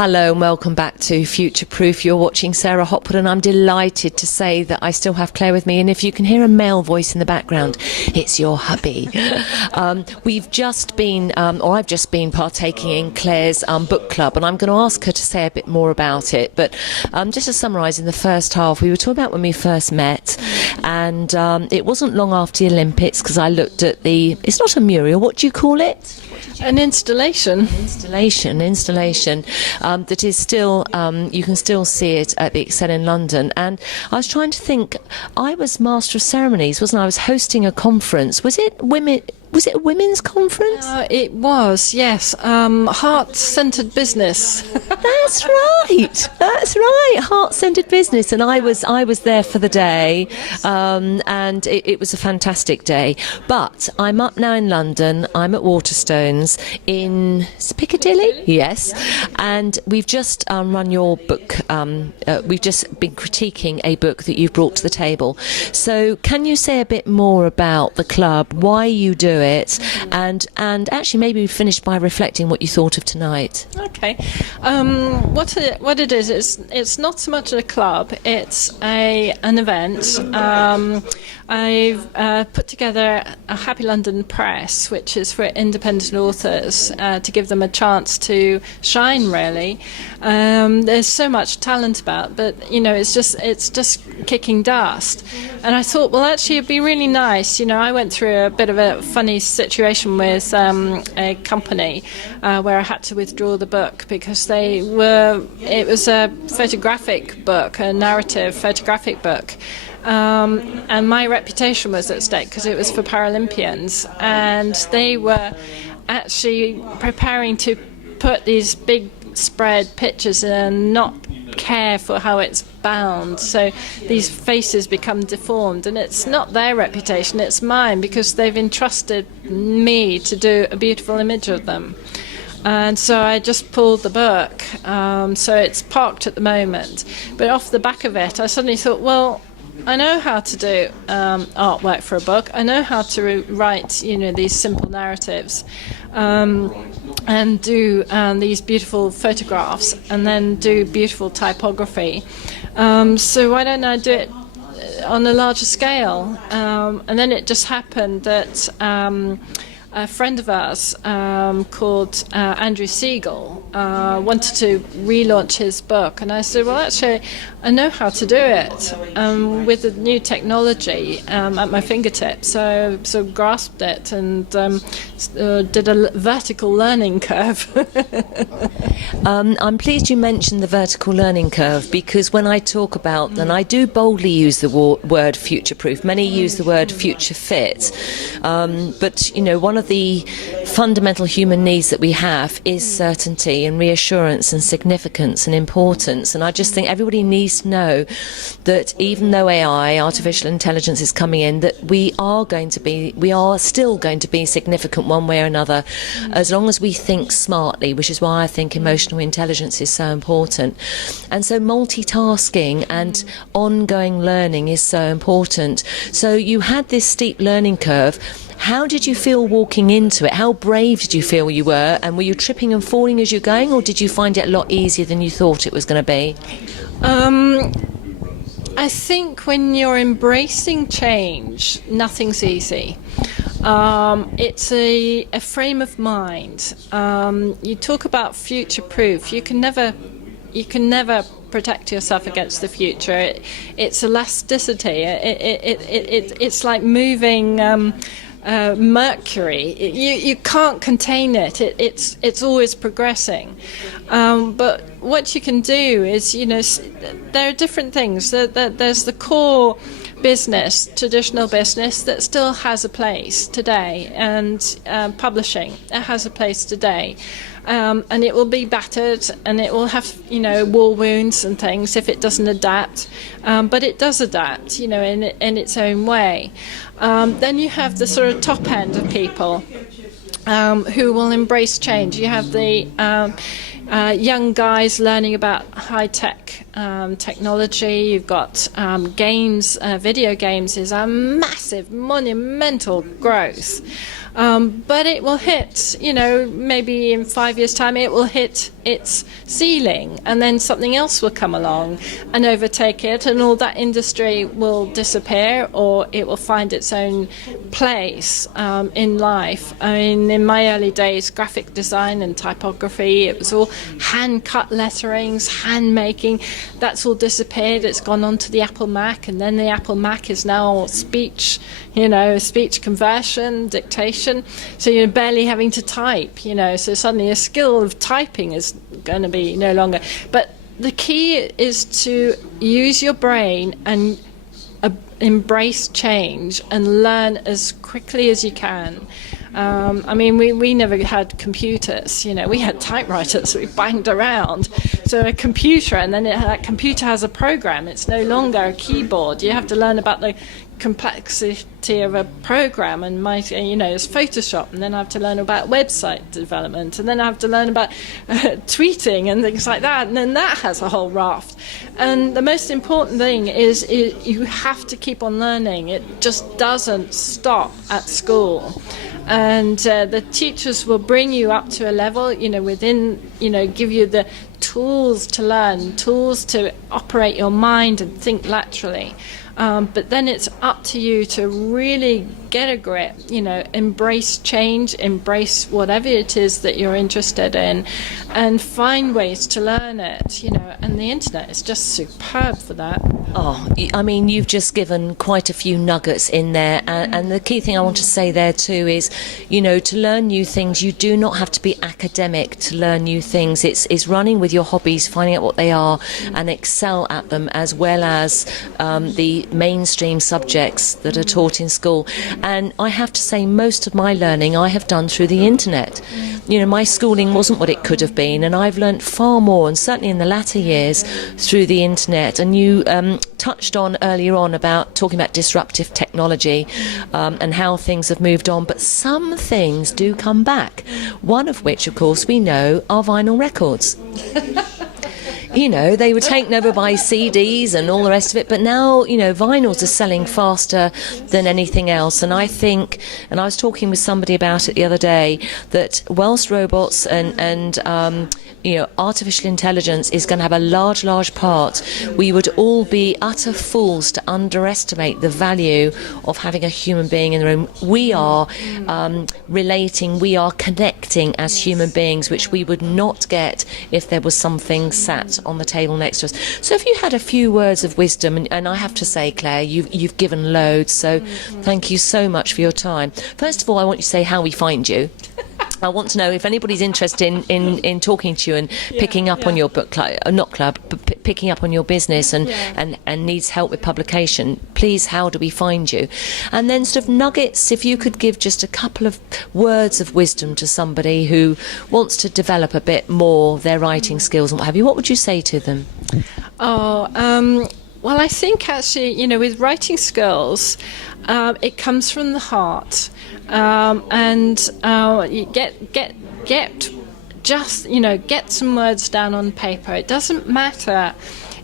Hello and welcome back to Future Proof. You're watching Sarah Hopwood and I'm delighted to say that I still have Claire with me, and if you can hear a male voice in the background, it's your hubby. We've just been, or I've just been partaking in Claire's book club, and I'm going to ask her to say a bit more about it. But just to summarise, in the first half we were talking about when we first met, and it wasn't long after the Olympics because I looked at it's not a mural, what do you call it? An installation. Installation that is still, you can still see it at the Excel in London. And I was trying to think, I was Master of Ceremonies, wasn't I? I was hosting a conference. Was it a women's conference? It was, yes. Heart-centered business. That's right. Heart-centered business, and I was there for the day, and it was a fantastic day. But I'm up now in London. I'm at Waterstones in Piccadilly, yes, and we've just run your book. We've just been critiquing a book that you've brought to the table. So, can you say a bit more about the club, why you do it, and actually maybe finish by reflecting what you thought of tonight? Okay. What it is, it's not so much a club, it's an event. I've put together a Happy London Press, which is for independent authors, to give them a chance to shine, really. There's so much talent about, but it's just kicking dust. And I thought, well, actually it'd be really nice. I went through a bit of a funny situation with a company where I had to withdraw the book because it was a photographic book, a narrative photographic book. And my reputation was at stake because it was for Paralympians, and they were actually preparing to put these big spread pictures in and not care for how it's bound, so these faces become deformed, and it's not their reputation, it's mine, because they've entrusted me to do a beautiful image of them. And so I just pulled the book, so it's parked at the moment. But off the back of it, I suddenly thought, well, I know how to do artwork for a book. I know how to write, these simple narratives, and do these beautiful photographs, and then do beautiful typography. So why don't I do it on a larger scale? And then it just happened that a friend of ours called Andrew Siegel wanted to relaunch his book, and I said, well, actually I know how to do it with the new technology at my fingertips. So grasped it and did a vertical learning curve. I'm pleased you mentioned the vertical learning curve, because when I talk about, and I do boldly use the word future-proof, many use the word future-fit, but one of the fundamental human needs that we have is certainty and reassurance and significance and importance. And I just think everybody needs to know that even though AI, artificial intelligence, is coming in, that we are still going to be significant one way or another, as long as we think smartly, which is why I think emotional intelligence is so important. And so multitasking and ongoing learning is so important. So you had this steep learning curve. How did you feel walking into it? How brave did you feel you were? And were you tripping and falling as you're going, or did you find it a lot easier than you thought it was going to be? I think when you're embracing change, nothing's easy. It's a frame of mind. You talk about future-proof. You can never protect yourself against the future. It's elasticity. It's like moving mercury. You can't contain it. It's always progressing. But what you can do is, there are different things. There's the core business, traditional business, that still has a place today, and publishing, it has a place today. And it will be battered, and it will have, war wounds and things if it doesn't adapt. But it does adapt, in its own way. Then you have the sort of top end of people who will embrace change. You have the young guys learning about high-tech technology. You've got games. Video games is a massive, monumental growth. But it will hit, maybe in 5 years' time, it will hit its ceiling, and then something else will come along and overtake it, and all that industry will disappear, or it will find its own place in life. I mean, in my early days, graphic design and typography, it was all hand-cut letterings, hand-making. That's all disappeared. It's gone on to the Apple Mac, and then the Apple Mac is now speech, speech conversion, dictation. So you're barely having to type, so suddenly a skill of typing is going to be no longer. But the key is to use your brain and embrace change and learn as quickly as you can. I mean, we never had computers, we had typewriters we banged around. So a computer, and then that computer has a program. It's no longer a keyboard. You have to learn about the complexity of a program, and it's Photoshop, and then I have to learn about website development, and then I have to learn about tweeting and things like that, and then that has a whole raft. And the most important thing is you have to keep on learning. It just doesn't stop at school. And the teachers will bring you up to a level, give you the tools to learn, tools to operate your mind and think laterally. But then it's up to you to really get a grip, embrace change, embrace whatever it is that you're interested in, and find ways to learn it, and the internet is just superb for that. Oh, I mean, you've just given quite a few nuggets in there, and the key thing I want to say there too is, to learn new things, you do not have to be academic to learn new things. It's running with your hobbies, finding out what they are, and excel at them, as well as the mainstream subjects that are taught in school. And I have to say, most of my learning I have done through the internet. My schooling wasn't what it could have been, and I've learnt far more, and certainly in the latter years, through the internet. And you touched on earlier on about talking about disruptive technology and how things have moved on, but some things do come back. One of which, of course, we know are vinyl records. They were taken over by CDs and all the rest of it, but now, vinyls are selling faster than anything else. And I think, and I was talking with somebody about it the other day, that whilst robots and artificial intelligence is going to have a large part, we would all be utter fools to underestimate the value of having a human being in the room. We are relating, we are connecting as human beings, which we would not get if there was something sat on the table next to us. So if you had a few words of wisdom, and I have to say, Claire, you've given loads, so thank you so much for your time. First of all, I want you to say how we find you. I want to know if anybody's interested in talking to you and picking up on your book club, not club, but picking up on your business and needs help with publication. Please, how do we find you? And then sort of nuggets, if you could give just a couple of words of wisdom to somebody who wants to develop a bit more their writing skills and what have you, what would you say to them? Well, I think actually, with writing skills, it comes from the heart, and you get some words down on paper. It doesn't matter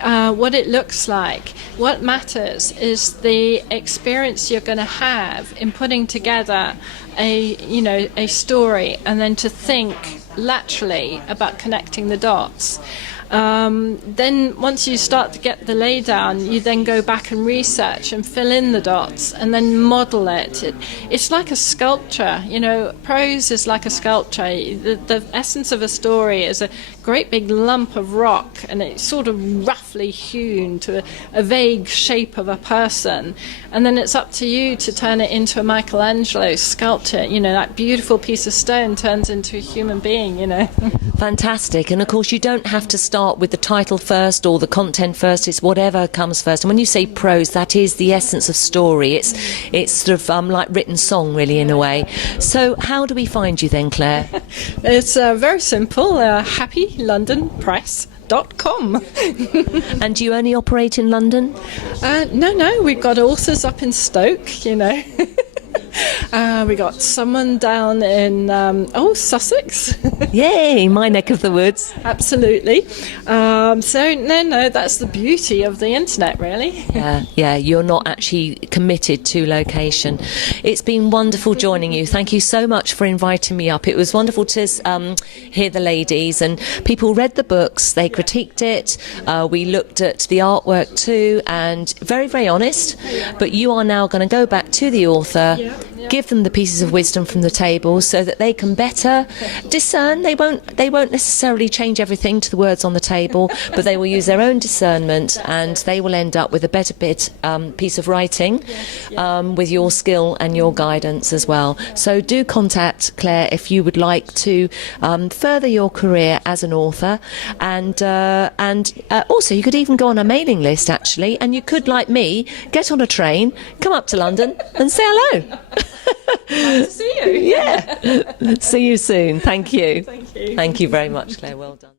what it looks like. What matters is the experience you're going to have in putting together a story, and then to think laterally about connecting the dots. Then once you start to get the lay down, you then go back and research and fill in the dots and then model it. It's like a sculpture, prose is like a sculpture. The essence of a story is a great big lump of rock, and it's sort of roughly hewn to a vague shape of a person, and then it's up to you to turn it into a Michelangelo sculpture. That beautiful piece of stone turns into a human being. Fantastic. And of course, you don't have to start with the title first or the content first. It's whatever comes first. And when you say prose, that is the essence of story. It's sort of like written song, really, in a way. So how do we find you then, Claire? It's very simple. HappyLondonPress.com. And do you only operate in London? No, we've got authors up in Stoke, We got someone down in Sussex. Yay, my neck of the woods. Absolutely. So no, that's the beauty of the internet, really. Yeah, you're not actually committed to location. It's been wonderful joining you. Thank you so much for inviting me up. It was wonderful to hear the ladies, and people read the books, they critiqued it, we looked at the artwork too, and very, very honest. But you are now going to go back to the author, give them the pieces of wisdom from the table so that they can better discern. They won't necessarily change everything to the words on the table, but they will use their own discernment, and they will end up with a better piece of writing, with your skill and your guidance as well. So do contact Clare if you would like to further your career as an author, and also you could even go on a mailing list actually, and you could, like me, get on a train, come up to London and say hello. Nice to see you. Yeah. See you soon. Thank you. Thank you. Thank you very much, Clare. Well done.